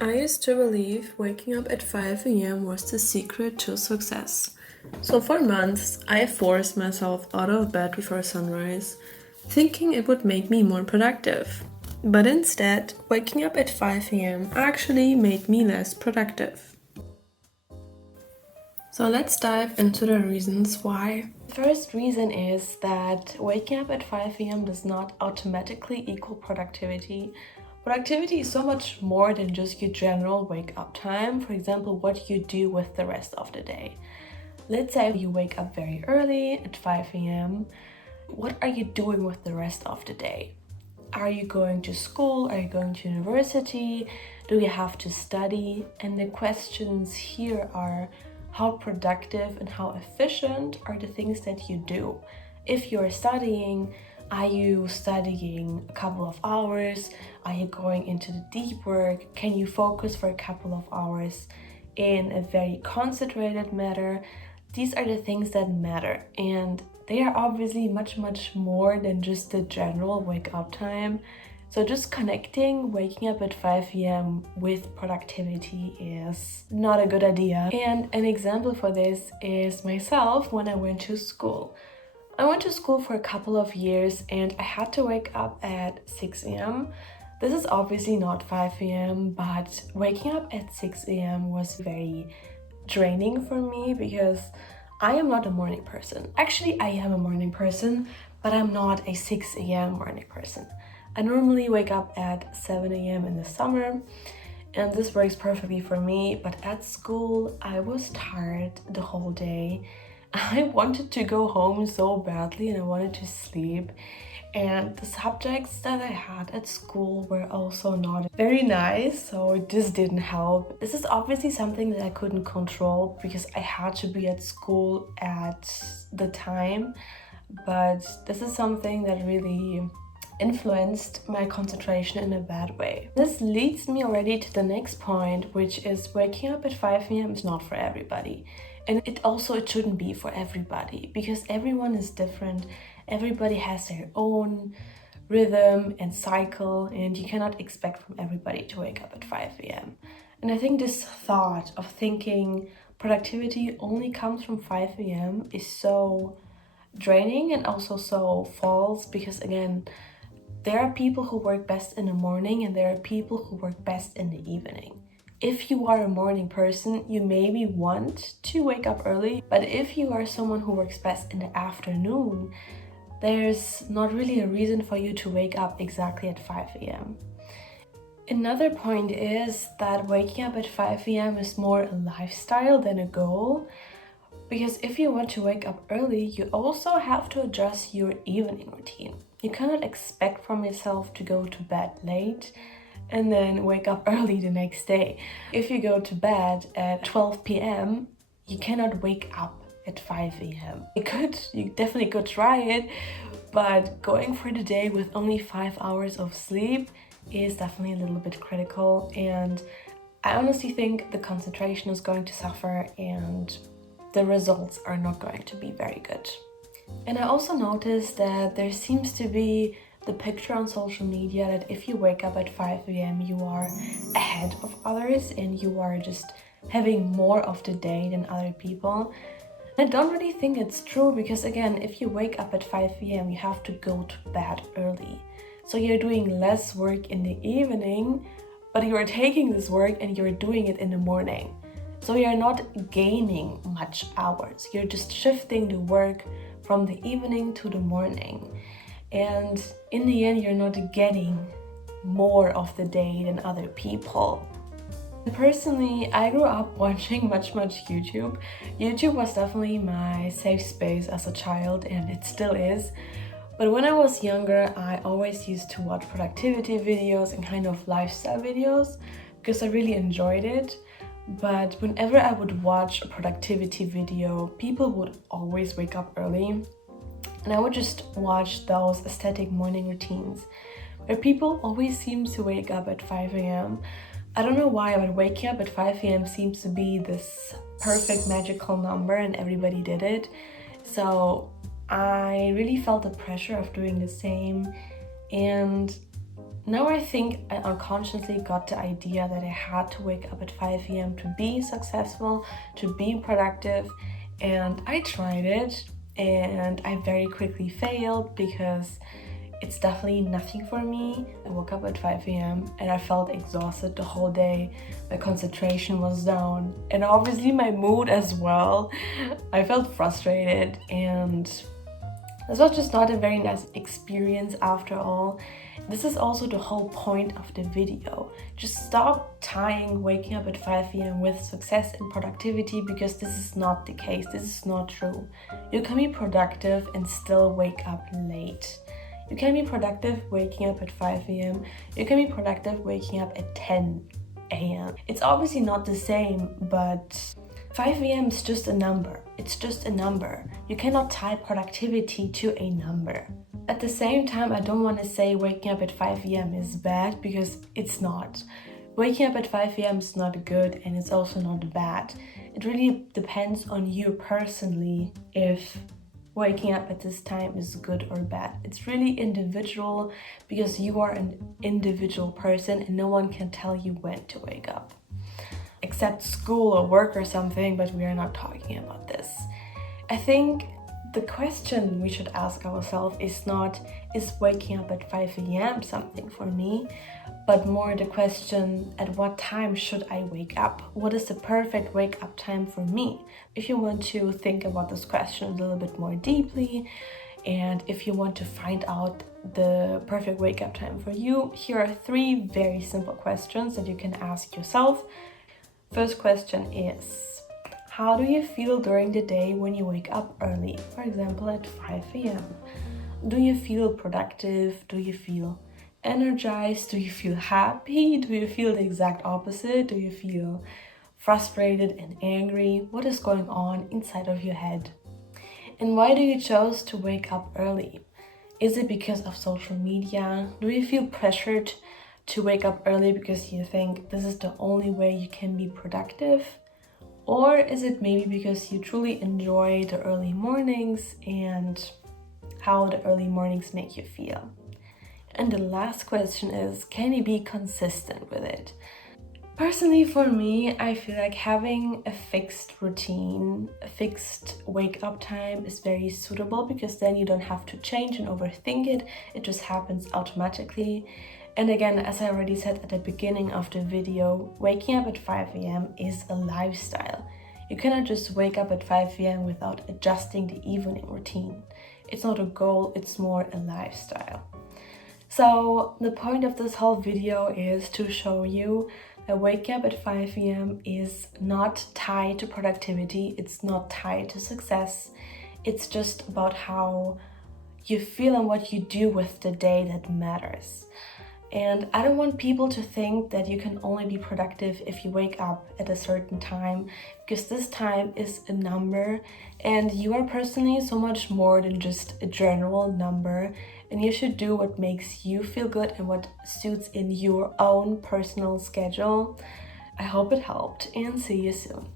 I used to believe waking up at 5 a.m. was the secret to success. So for months, I forced myself out of bed before sunrise, thinking it would make me more productive. But instead, waking up at 5 a.m. actually made me less productive. So let's dive into the reasons why. The first reason is that waking up at 5 a.m. does not automatically equal productivity. Productivity is so much more than just your general wake up time. For example, what you do with the rest of the day. Let's say you wake up very early at 5 a.m. What are you doing with the rest of the day? Are you going to school? Are you going to university? Do you have to study? And the questions here are how productive and how efficient are the things that you do? If you're studying, are you studying a couple of hours? Are you going into the deep work? Can you focus for a couple of hours in a very concentrated manner? These are the things that matter, and they are obviously much more than just the general wake up time. So just connecting waking up at 5 a.m. with productivity is not a good idea. And an example for this is myself when I went to school. I went to school for a couple of years and I had to wake up at 6 a.m. This is obviously not 5 a.m., but waking up at 6 a.m. was very draining for me because I am not a morning person. Actually, I am a morning person, but I'm not a 6 a.m. morning person. I normally wake up at 7 a.m. in the summer, and this works perfectly for me, but at school, I was tired the whole day. I wanted to go home so badly and I wanted to sleep. And the subjects that I had at school were also not very nice, so this didn't help. This is obviously something that I couldn't control because I had to be at school at the time, but this is something that really influenced my concentration in a bad way. This leads me already to the next point, which is waking up at 5 a.m. is not for everybody. And it shouldn't be for everybody because everyone is different. Everybody has their own rhythm and cycle, and you cannot expect from everybody to wake up at 5 a.m. And I think this thought of thinking productivity only comes from 5 a.m. is so draining and also so false because, again, there are people who work best in the morning and there are people who work best in the evening. If you are a morning person, you maybe want to wake up early, but if you are someone who works best in the afternoon, there's not really a reason for you to wake up exactly at 5 a.m. Another point is that waking up at 5 a.m. is more a lifestyle than a goal, because if you want to wake up early, you also have to adjust your evening routine. You cannot expect from yourself to go to bed late and then wake up early the next day. If you go to bed at 12 p.m., you cannot wake up at 5 a.m. You definitely could try it, but going for the day with only 5 hours of sleep is definitely a little bit critical, and I honestly think the concentration is going to suffer and the results are not going to be very good. And I also noticed that there seems to be the picture on social media that if you wake up at 5 a.m. you are ahead of others and you are just having more of the day than other people. I don't really think it's true because, again, if you wake up at 5 a.m. you have to go to bed early. So you're doing less work in the evening, but you're taking this work and you're doing it in the morning. So you're not gaining much hours. You're just shifting the work from the evening to the morning. And in the end, you're not getting more of the day than other people. Personally, I grew up watching much YouTube. YouTube was definitely my safe space as a child, and it still is. But when I was younger, I always used to watch productivity videos and kind of lifestyle videos because I really enjoyed it. But whenever I would watch a productivity video, people would always wake up early. And I would just watch those aesthetic morning routines where people always seem to wake up at 5 a.m. I don't know why, but waking up at 5 a.m. seems to be this perfect magical number and everybody did it. So I really felt the pressure of doing the same, and Now I think I unconsciously got the idea that I had to wake up at 5 a.m. to be successful, to be productive, and I tried it and I very quickly failed because it's definitely nothing for me. I woke up at 5 a.m. and I felt exhausted the whole day. My concentration was down and obviously my mood as well. I felt frustrated and this was just not a very nice experience after all. This is also the whole point of the video. Just stop tying waking up at 5 a.m. with success and productivity, because this is not the case. This is not true. You can be productive and still wake up late. You can be productive waking up at 5 a.m. You can be productive waking up at 10 a.m. It's obviously not the same, but 5 a.m. is just a number. It's just a number. You cannot tie productivity to a number. At the same time, I don't want to say waking up at 5 a.m. is bad, because it's not. Waking up at 5 a.m. is not good and it's also not bad. It really depends on you personally if waking up at this time is good or bad. It's really individual, because you are an individual person and no one can tell you when to wake up. Except school or work or something, but we are not talking about this. I think the question we should ask ourselves is not, is waking up at 5 a.m. something for me? But more the question, at what time should I wake up? What is the perfect wake up time for me? If you want to think about this question a little bit more deeply, and if you want to find out the perfect wake up time for you, here are 3 very simple questions that you can ask yourself. First question is, how do you feel during the day when you wake up early? For example, at 5 a.m. Do you feel productive? Do you feel energized? Do you feel happy? Do you feel the exact opposite? Do you feel frustrated and angry? What is going on inside of your head? And why do you choose to wake up early? Is it because of social media? Do you feel pressured to wake up early because you think this is the only way you can be productive? Or is it maybe because you truly enjoy the early mornings and how the early mornings make you feel? And the last question is, can you be consistent with it? Personally, for me, I feel like having a fixed routine, a fixed wake up time is very suitable, because then you don't have to change and overthink it. It just happens automatically. And again, as I already said at the beginning of the video, waking up at 5 a.m. is a lifestyle. You cannot just wake up at 5 a.m. without adjusting the evening routine. It's not a goal, it's more a lifestyle. So the point of this whole video is to show you that waking up at 5 a.m. is not tied to productivity, it's not tied to success. It's just about how you feel and what you do with the day that matters. And I don't want people to think that you can only be productive if you wake up at a certain time, because this time is a number and you are personally so much more than just a general number, and you should do what makes you feel good and what suits in your own personal schedule. I hope it helped, and see you soon.